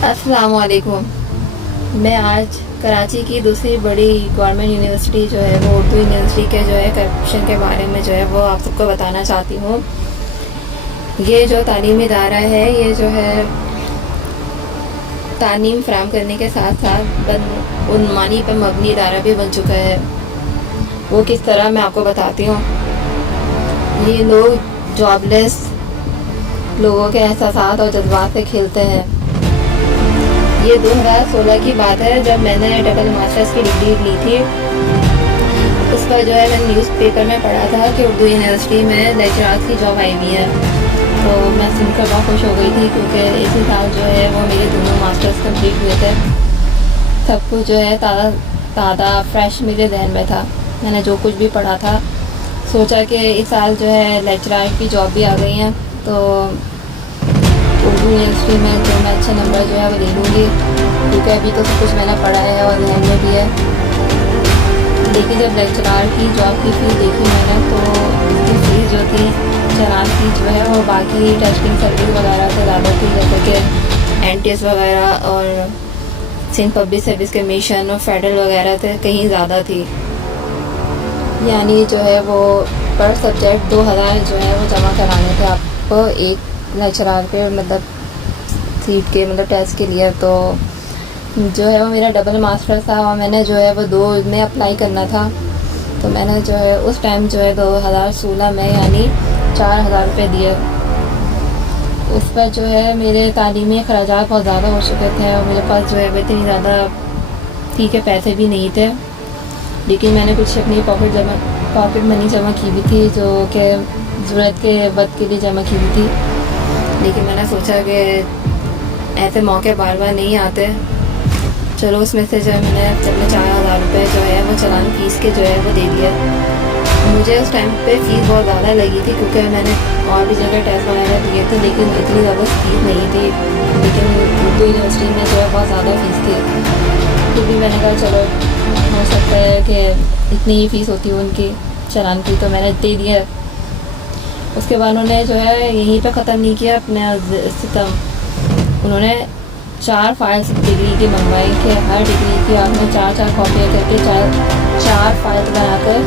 अस्सलाम वालेकुम। मैं आज कराची की दूसरी बड़ी गवर्नमेंट यूनिवर्सिटी जो है वो उर्दू यूनिवर्सिटी के जो है करप्शन के बारे में जो है वो आप सबको बताना चाहती हूँ। ये जो तालीमी इदारा है ये जो है तालीम फराहम करने के साथ साथ बदउनवानी पर मबनी इदारा भी बन चुका है। वो किस तरह मैं आपको बताती हूँ। ये लोग जॉबलेस लोगों के एहसासात और जज्बात से खेलते हैं। ये 2016 की बात है जब मैंने डबल मास्टर्स की डिग्री ली थी। उस पर जो है मैंने न्यूज़पेपर में पढ़ा था कि उर्दू यूनिवर्सिटी में लेक्चरार्स की जॉब आई हुई है। तो मैं सुनकर बहुत खुश हो गई थी क्योंकि इसी साल जो है वो मेरे दोनों मास्टर्स कंप्लीट हुए थे। सब कुछ जो है ताज़ा फ्रेश मेरे जहन में था। मैंने जो कुछ भी पढ़ा था सोचा कि इस साल जो है लेक्चरार की जॉब भी आ गई हैं तो उर्दू यूनिवर्सिटी में जो मैं अच्छे नंबर जो है वो ले लूँगी क्योंकि अभी तो सब कुछ मैंने पढ़ा है और जहन में भी है। लेकिन जब लेक्चरार की जॉब की फ़ीस देखी मैंने तो उसकी फ़ीस जो थी चालान फ़ीस जो है वो बाकी टेस्टिंग सर्विस वगैरह से ज़्यादा थी, जैसे कि NTS वगैरह और सिंध पब्लिक सर्विस कमीशन और फेडरल वगैरह से कहीं ज़्यादा थी। यानी जो है वो पर सब्जेक्ट 2000 जो है वो जमा कराने थे आपको एक लेक्चरार के मतलब सीट के मतलब टेस्ट के लिए। तो जो है वो मेरा डबल मास्टर था और मैंने जो है वो 2 में अप्लाई करना था। तो मैंने जो है उस टाइम जो है 2016 में यानी 4000 रुपये दिए। उस पर जो है मेरे तालीमी अखराजात बहुत ज़्यादा हो चुके थे और मेरे पास जो है वो इतनी ज़्यादा ठीक है पैसे भी नहीं थे। लेकिन मैंने कुछ अपनी पॉकेट मनी जमा की भी थी जो कि ज़रूरत के वक्त के लिए जमा की भी थी। लेकिन मैंने सोचा कि ऐसे मौके बार बार नहीं आते, चलो उसमें से जो है मैंने अपने 4000 रुपये जो है वो चालान फ़ीस के जो है वो दे दिया। मुझे उस टाइम पे फ़ीस बहुत ज़्यादा लगी थी क्योंकि मैंने और भी जगह टेस्ट वगैरह दिए थे लेकिन इतनी ज़्यादा फ़ीस नहीं थी। लेकिन उर्दू यूनिवर्सिटी में जो है बहुत ज़्यादा फ़ीस थी तो भी मैंने कहा चलो हो सकता है कि इतनी ही फ़ीस होती है उनकी चालान की, तो मैंने दे दिया। उसके बाद उन्होंने जो है यहीं पे ख़त्म नहीं किया अपने सितम। उन्होंने 4 फाइल्स डिग्री की मंगवाई कि हर डिग्री की आपने 4 कॉपियाँ करके 4 फाइल बनाकर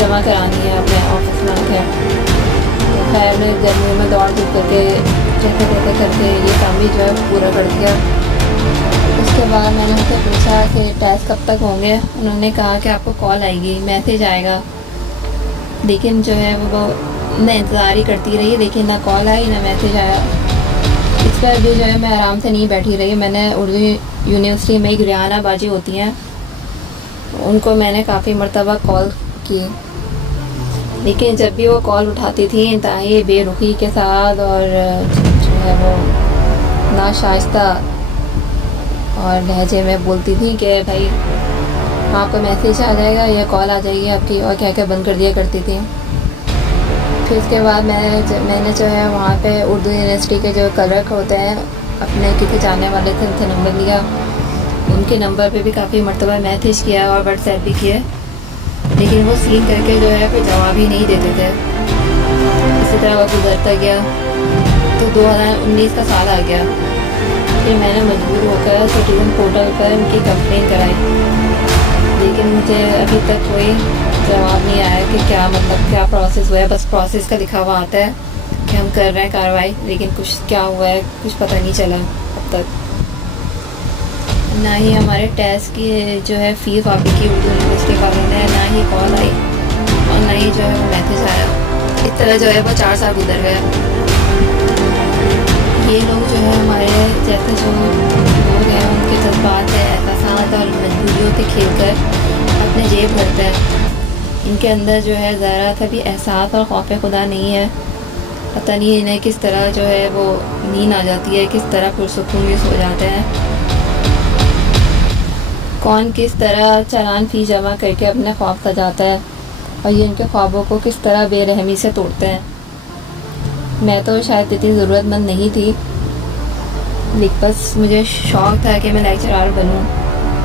जमा करानी है अपने ऑफिस में आके। तो खैर मैं गर्मियों में दौड़ धूप करके जैसे करके ये काम भी जो है पूरा कर दिया। उसके बाद मैंने उनसे पूछा कि टेस्ट कब तक होंगे। उन्होंने कहा कि आपको कॉल आएगी, मैसेज आएगा। लेकिन जो है वो मैं इंतज़ार ही करती रही लेकिन ना कॉल आई ना मैसेज आया। इस पर भी जो है मैं आराम से नहीं बैठी रही। मैंने उर्दू यूनिवर्सिटी में एक रियाना बाजी होती हैं उनको मैंने काफ़ी मरतबा कॉल की, लेकिन जब भी वो कॉल उठाती थी इंतहाई बेरुखी के साथ और जो है वो नाशाइस्ता और लहजे में बोलती थी कि भाई आपका मैसेज आ जाएगा या कॉल आ जाएगी आपकी, और क्या क्या बंद कर दिया करती थी। फिर उसके बाद मैंने जो है वहाँ पे उर्दू यूनिवर्सिटी के जो क्लर्क होते हैं अपने किसी जाने वाले थे उनसे नंबर लिया। उनके नंबर पे भी काफ़ी मरतबा मैसेज किया और व्हाट्सएप भी किए, लेकिन वो सीन करके जो है कोई जवाब ही नहीं देते थे। इसी तरह वक्त गुजरता गया तो 2019 का साल आ गया। फिर मैंने मजबूर होकर सिटीजन पोर्टल पर उनकी कंप्लेन कराई, लेकिन मुझे अभी तक कोई जवाब नहीं आया कि क्या मतलब क्या प्रोसेस हुआ है। बस प्रोसेस का लिखा हुआ आता है कि हम कर रहे हैं कार्रवाई, लेकिन कुछ क्या हुआ है कुछ पता नहीं चला अब तक। ना ही हमारे टेस्ट की जो है फ़ीस वापस की उर्दू यूनिवर्सिटी वालों ने, ना ही कॉल आई और ना ही जो है वो मैसेज आया। इस तरह जो है वो 4 साल गुजर गया। ये लोग जो है हमारे जैसे जो लोग हैं उनके जज्बात है एहसासात और मजबूरियों से खेल कर अपने जेब भरते हैं। इनके अंदर जो है ज़रा सा भी एहसास और खौफ खुदा नहीं है। पता नहीं इन्हें किस तरह जो है वो नींद आ जाती है, किस तरह पुरसुकून भी सो जाते हैं। कौन किस तरह चालान फ़ीस जमा करके अपने ख्वाब सजाता है और ये इनके ख्वाबों को किस तरह बेरहमी से तोड़ते हैं। मैं तो शायद इतनी ज़रूरतमंद नहीं थी, लेकिन बस मुझे शौक़ था कि मैं लेक्चरार बनूं।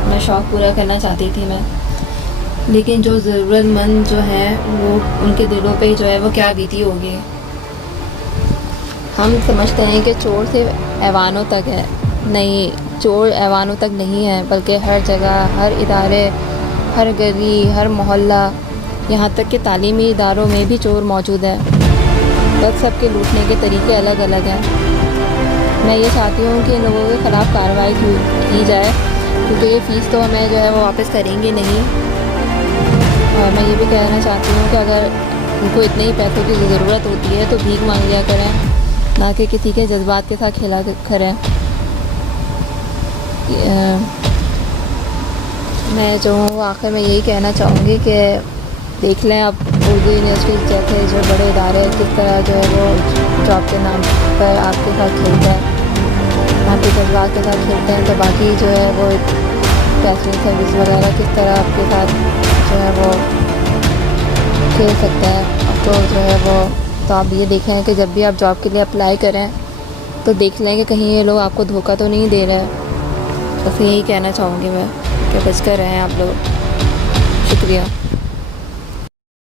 मैं शौक़ पूरा करना चाहती थी मैं। लेकिन जो ज़रूरतमंद जो हैं वो उनके दिलों पे जो है वो क्या बीती होगी। हम समझते हैं कि चोर से ऐवानों तक है, नहीं, चोर ऐवानों तक नहीं है, बल्कि हर जगह, हर इदारे, हर गली, हर मोहल्ला, यहाँ तक कि तालीमी इदारों में भी चोर मौजूद है। बस सबके लूटने के तरीके अलग अलग हैं। मैं ये चाहती हूँ कि इन लोगों के ख़िलाफ़ कार्रवाई की जाए, क्योंकि ये फ़ीस तो हमें जो है वो वापस करेंगे नहीं। और मैं ये भी कहना चाहती हूँ कि अगर उनको इतने ही पैसों की ज़रूरत होती है तो भीख मांग लिया करें, ना कि किसी के जज्बात के साथ खेला करें। मैं जो हूँ आखिर में यही कहना चाहूँगी कि देख लें अब उर्दू यूनिवर्सिटी जैसे जो बड़े इदारे किस तरह जो है वो जॉब के नाम पर आपके साथ खेलते हैं, आपके जज्बात के साथ खेलते हैं। तो बाकी जो है वो कैटरिंग सर्विस वगैरह किस तरह आपके साथ जो है वो खेल सकता है। तो जो है वो तो आप ये देखें कि जब भी आप जॉब के लिए अप्लाई करें तो देख लें कि कहीं ये लोग आपको धोखा तो नहीं दे रहे हैं। बस यही कहना चाहूँगी मैं कि बच कर रहें आप लोग। शुक्रिया।